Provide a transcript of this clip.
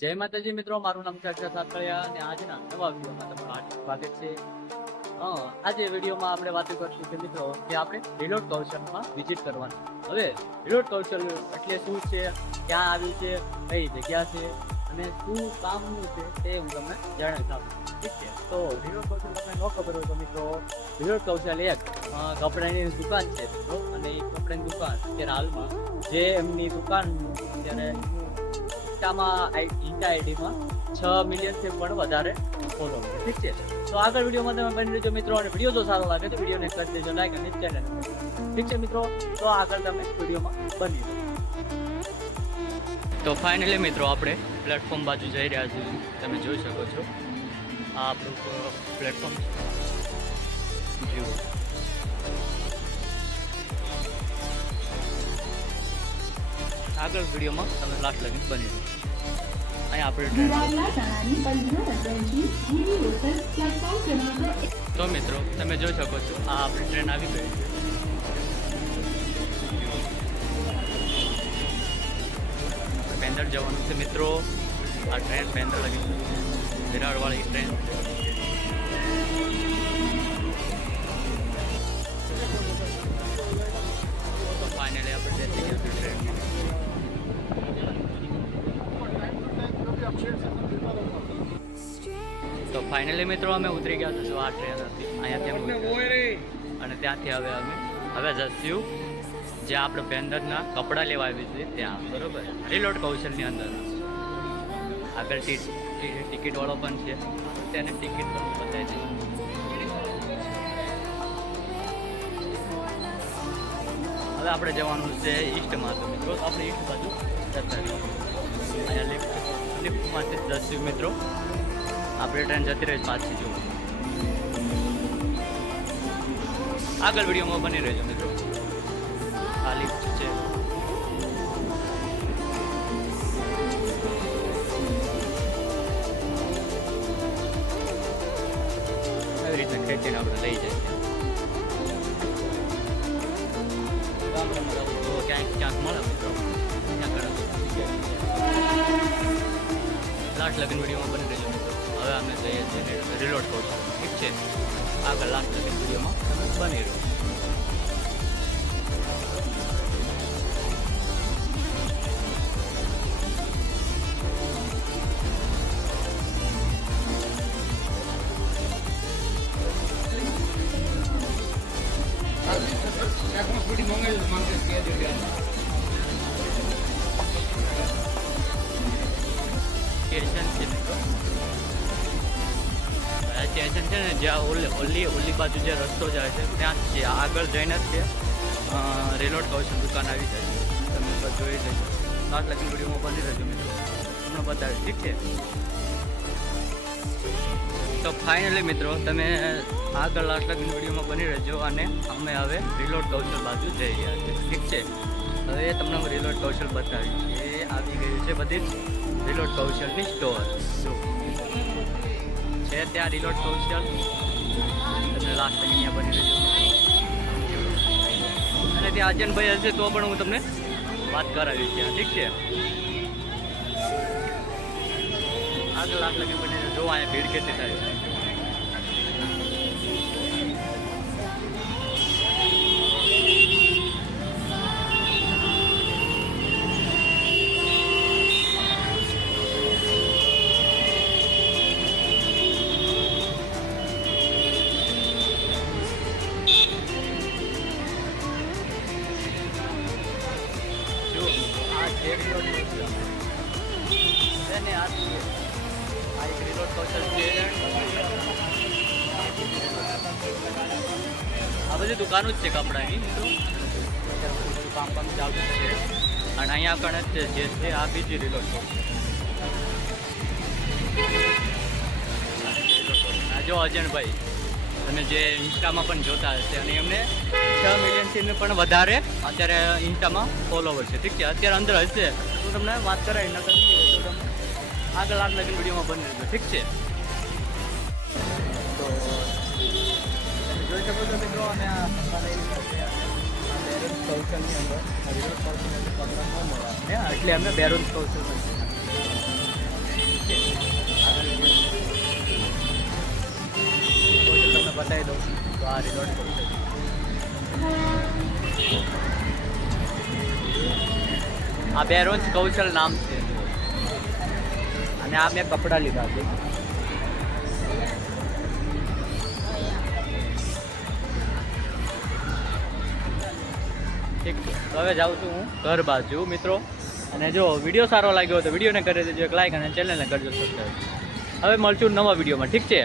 જય માતાજી મિત્રો, મારું નામ છે અક્ષર સાતળિયા અને આજના નવા વિડીયોમાં તમારું હાર્દિક સ્વાગત છે. આજે વિડીયોમાં આપણે વાત કરશું કે મિત્રો કે આપણે રિલોડ કૌશલમાં વિઝિટ કરવાની. હવે રિલોડ કૌશલ એટલે શું છે, ક્યાં આવ્યું છે, કઈ જગ્યા છે અને શું કામનું છે તે હું તમને જણાવીશ આપું. ઠીક છે, તો રિલોડ કૌશલ તમને ન ખબર હોય તો મિત્રો રિલોડ કૌશલ એક કપડાની દુકાન છે મિત્રો, અને એ કપડાની દુકાન અત્યારે હાલમાં જે એમની દુકાનનું અત્યારે ઇન્સ્ટા આઈડીમાં 6 મિલિયનથી પણ વધારે ફોલોવર છે. ઠીક છે, તો આગળ વિડીયોમાં તમે બની રહેજો મિત્રો, અને વિડીયો જો સારો લાગે તો વિડીયોને કરી દેજો લાઈક અને ચેનલ. ઠીક છે મિત્રો, તો આગળ તમે વિડીયોમાં બની રહો. તો ફાઇનલી મિત્રો આપણે પ્લેટફોર્મ બાજુ જઈ રહ્યા છીએ. તમે જોઈ શકો છો આ આપણું પ્લેટફોર્મ જુઓ. આગળ વિડીયોમાં તમે લાસ્ટ લગી બની રહો. અહીંયા આપણે તો મિત્રો તમે જોઈ શકો છો આ આપણી ટ્રેન આવી ગઈ છે. પેન્દર જવાનું છે મિત્રો. આ ટ્રેન પેન્દર લગી વિરાળવાળી ટ્રેન. તો ફાઇનલી આપણે બેસી ગયા છે ટ્રેન. તો ફાઇનલી મિત્રો અમે ઉતરી ગયા છો. આ ટ્રેન હતી અહીંયાથી અને ત્યાંથી હવે જશું જે આપણે પેન્દરના કપડાં લેવા આવી છે ત્યાં, બરોબર, રિલોડ કૌશલની અંદર. આગળ ટિકિટવાળો પણ છે, તેને ટિકિટ પણ બતાવી દઈશું. હવે આપણે જવાનું છે ઈસ્ટમાં. તો મિત્રો આપણે ઈસ્ટ બાજુ જતા રહીએ. અહીંયા લિફ્ટમાંથી જશું મિત્રો. આપણે ટ્રેન જતી રહી પાછી જવું. આગળ વિડીયોમાં બની રહેજો મિત્રો. આ લિફ્ટ છે. આવી રીતના ખેંચીને આપણે લઈ જઈએ. ક્યાંક મળે મિત્રો, લાસ્ટ લગન વિડીયોમાં બની રહેજો મિત્રો. હવે અમે જઈએ છીએ રિલોડ કૌશલ. ઠીક છે, આગળ લાસ્ટ લગન વિડીયોમાં બની રહ્યો. સ્ટેશન છે ને જ્યાં ઓલી બાજુ જે રસ્તો જાય છે ત્યાં જ આગળ જઈને જ છે રિલોડ કૌશલ દુકાન આવી જાય છે. તમે જોઈ જજો. લાસ્ટ લગી વિડીયોમાં બની રહેજો મિત્રો, તમને બતાવીશ. ઠીક છે, તો ફાઇનલી મિત્રો તમે આગળ લાસ્ટ લગી વિડીયોમાં બની રહેજો. અને અમે હવે રિલોડ કૌશલ બાજુ જઈ રહ્યા છીએ. ઠીક છે, હવે તમને હું રિલોડ કૌશલ બતાવીશ. એ આવી ગયું છે બધી રિલોડ કૌશલની સ્ટોર છે ત્યાં રિલોડ કૌશલ. તમને લાસ્ટ અહીંયા બની રહેજો. અને ત્યાં અજનભાઈ હશે તો પણ હું તમને વાત કરાવીશ ત્યાં. ઠીક છે, આગળ લાસ્ટ લગી બની રહેજો. અહીંયા ભીડ કેટલી થાય છે. આ બધી દુકાનો જ છે કપડાની મિત્રો. કામ ચાલુ છે. અને અહીંયા આગળ જ જે છે આ બીજી રિલોડ. જો અજણભાઈ તમે જે ઇન્સ્ટામાં પણ જોતા હશે, અને એમને 6 મિલિયનથી પણ વધારે અત્યારે ઇન્સ્ટામાં ફોલોવર છે. ઠીક છે, અત્યારે અંદર હશે તો તમને વાત કરાવી ન કરવી તો તમને આગળ લગીને વિડીયોમાં બની રહેજો. ઠીક છે, તો જોઈ શકો છો મિત્રો. અને આ કૌશલની અંદર રિલોડ કૌશલની અંદર કપડાં ન મળે એટલે અમે બેરોજ કૌશલ આ રિલોડ કૌશલ. આ બેરોજ કૌશલ નામ છે અને આ મેં કપડાં લીધા છે. ઠીક છે, તો હવે જાઉં છું હું ઘર બાજુ મિત્રો. અને જો વિડીયો સારો લાગ્યો હોય તો વિડીયોને કરી દેજો એક લાઈક અને ચેનલને કરજો સબસ્ક્રાઈબ. હવે મળશું નવા વિડીયોમાં. ઠીક છે.